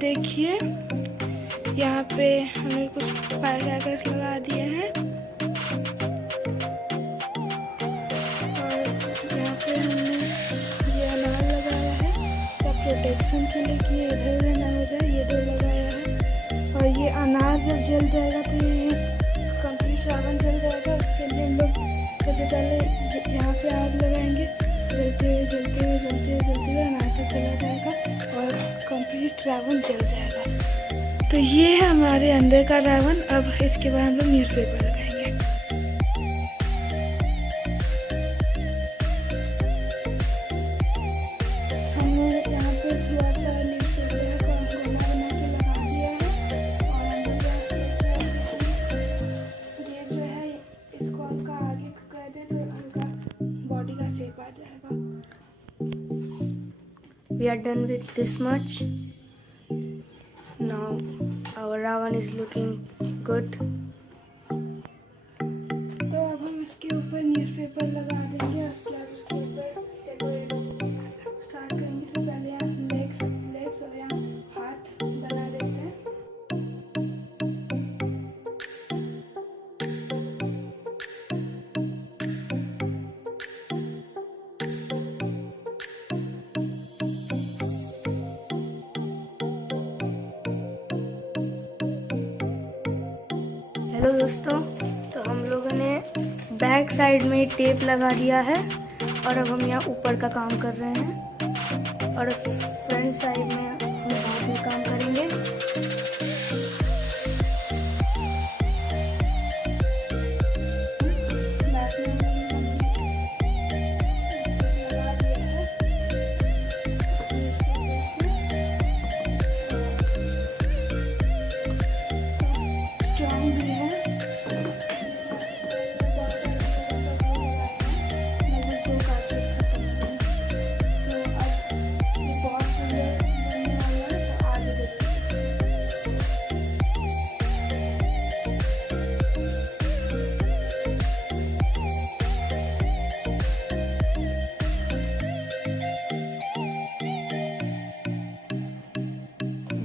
देखिए यहाँ पे हमने कुछ फायर क्रैकर्स लगा दिए हैं और यहाँ पे हमने ये अनार लगाया है सब प्रोटेक्शन के लिए कि इधर उधर ना हो जाए। ये 2 लगाया है और ये अनार जब जल जाएगा तो ये कंप्लीट रावण जल जाएगा। उसके लिए हम लोग सबसे पहले यहाँ पे आग लगाएंगे, जलते हुए जलते हुए जलते हुए जलते हुए अनार तक चला जाएगा और कंप्लीट रावण जल जाएगा। तो ये है हमारे अंदर का रावण। अब इसके बाद हम लोग न्यूज़पेपर लगाएंगे। हमने यहाँ पे थोड़ा सा न्यूज़पेपर का गोला बना के लगा दिया है और ये जो है इसको हल्का आगे कर दे तो हल्का बॉडी का शेप आ जाएगा। We are done with this much. Now our Ravan is looking good. तो अब हम इसके ऊपर न्यूज़पेपर लगा देंगे। उसके बाद उसके ऊपर डेकोरेट स्टार्ट करेंगे। तो पहले यहाँ लेग्स और यहाँ हाथ बना देते हैं। हेलो दोस्तों, तो हम लोगों ने बैक साइड में टेप लगा दिया है और अब हम यहाँ ऊपर का काम कर रहे हैं और फ्रंट साइड में हम बाद में काम करेंगे।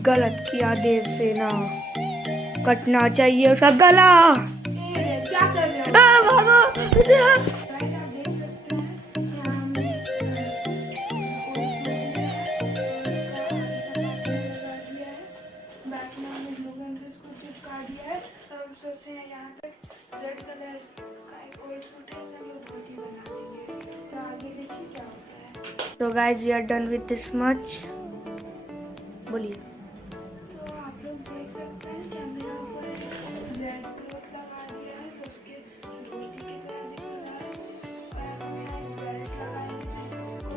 गलत किया देव से ना कटना चाहिए उसका गला। क्या कर रहे हो? भागो। आप देख सकते हैं यहाँ हमने बैक में हमने ग्लूगन से इसको चिपका दिया है। अब हम सोचते हैं यहाँ तक रेड कलर का एक और सूट है, हम लोग धोती बना देंगे। तो आगे देखिए क्या होता है। तो guys we are done with this much. बोलिए। तो आप लोग देख सकते हैं कि हमने यहाँ पर रेड क्लॉथ लगा दिया है तो उसके धोती की तरह दिख रहा है और हम यहाँ एक बेल्ट लगाएंगे जिसको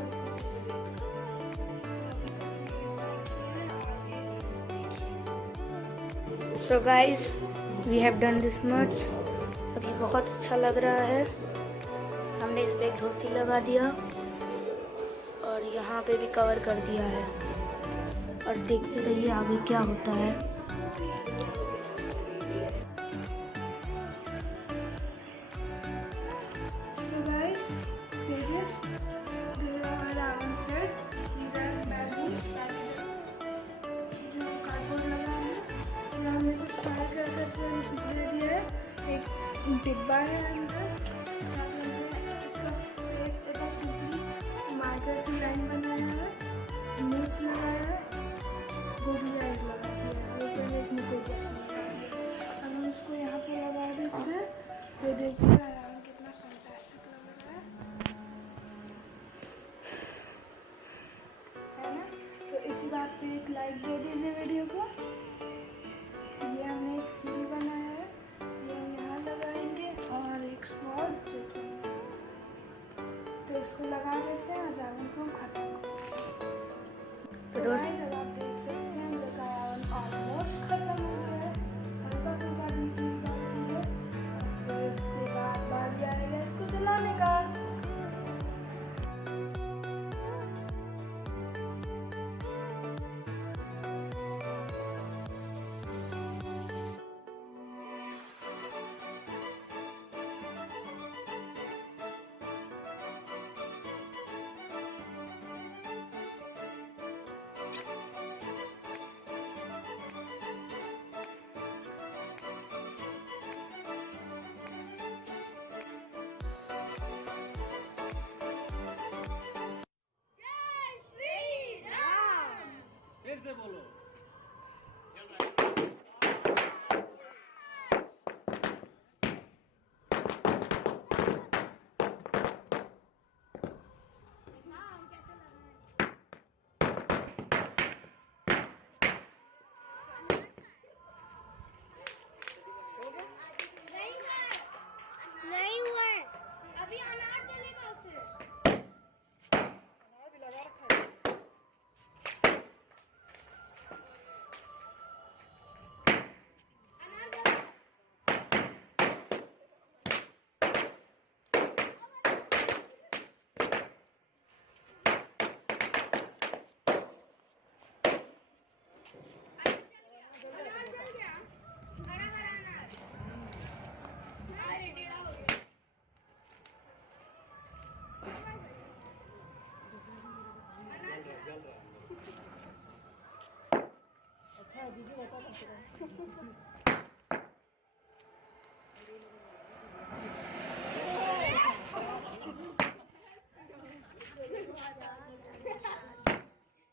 so guys we have done this much. अभी बहुत अच्छा लग रहा है। हमने इस पे एक धोती लगा दिया और यहाँ पे भी कवर कर दिया है और देखते रहिए आगे क्या होता है। So guys, see this? This is our Ravan set. These are balloons. जो कार्डबोर्ड लगा है, यहाँ हमने कुछ फायर क्रैकर्स दे दिया है। एक डिब्बा है अंदर। यहाँ पे हमने इसका फेस एकदम सिंपली मार्कर से लाइन बनाया है, मूंछ लगाया है, गोभी लाइन लगा दिया है। वो तो एक मुकुट जैसा लगा दिया है। अब हम इसको यहाँ पे लगा देते हैं तो देखिए रावण कितना फैंटास्टिक लग रहा है ना। तो इसी बात पे एक लाइक दे दीजिए वीडियो को। ये हमने एक सीढ़ी बनाया है, ये हम यहाँ लगाएंगे और एक स्पॉट तो इसको लगा देते हैं और रावण को हम खत्म करते हैं। तो दोस्त अब आप देख सकते हैं मेरा रावण ऑलमोस्ट खत्म हो गया है। हल्का हल्का बीच बाकी है और फिर उसके बाद बारी आएगा इसको जलाने का। अच्छा दीदी बता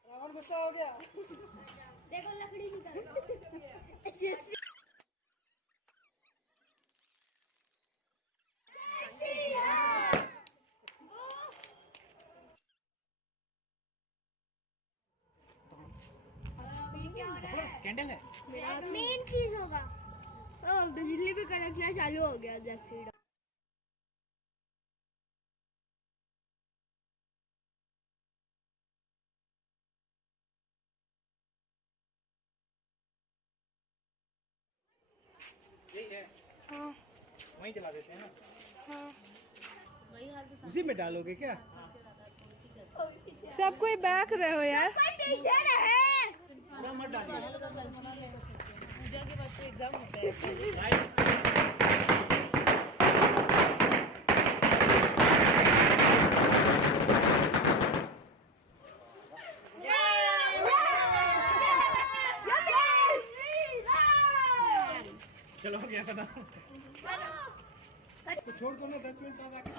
रावण गुस्सा हो गया। देखो लकड़ी निकल कैंडल है। मेन चीज होगा। बिजली भी कड़कना चालू हो गया जैसे यही है। हाँ वहीं चला देते हैं ना। हाँ उसी में डालोगे क्या? सब कोई बैक रहे हो यार। टीचर है। पूरा मत डालिए। पूजा के बच्चे एग्जाम होते हैं। चलो हो गया खत्म। तो छोड़ दो ना 10 मिनट बाद आके।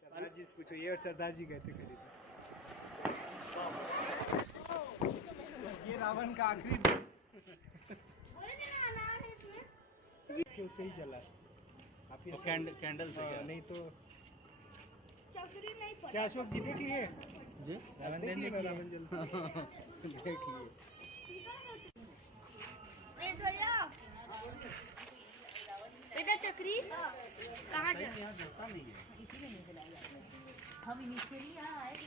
सरदार जी से पूछो, ये और सरदार जी गए थे खरीद। ये रावण का आखिरी क्यों सही चला है? आप ये कैंडल से क्या? नहीं तो चक्री नहीं पड़ी। क्या अशोक जी देख लिए? जी रावण देख लिए? रावण जल्दी देख लिए। भैया बेटा चक्री कहाँ जा? यहाँ जलता नहीं है। हम इनिशियली यहाँ आए थे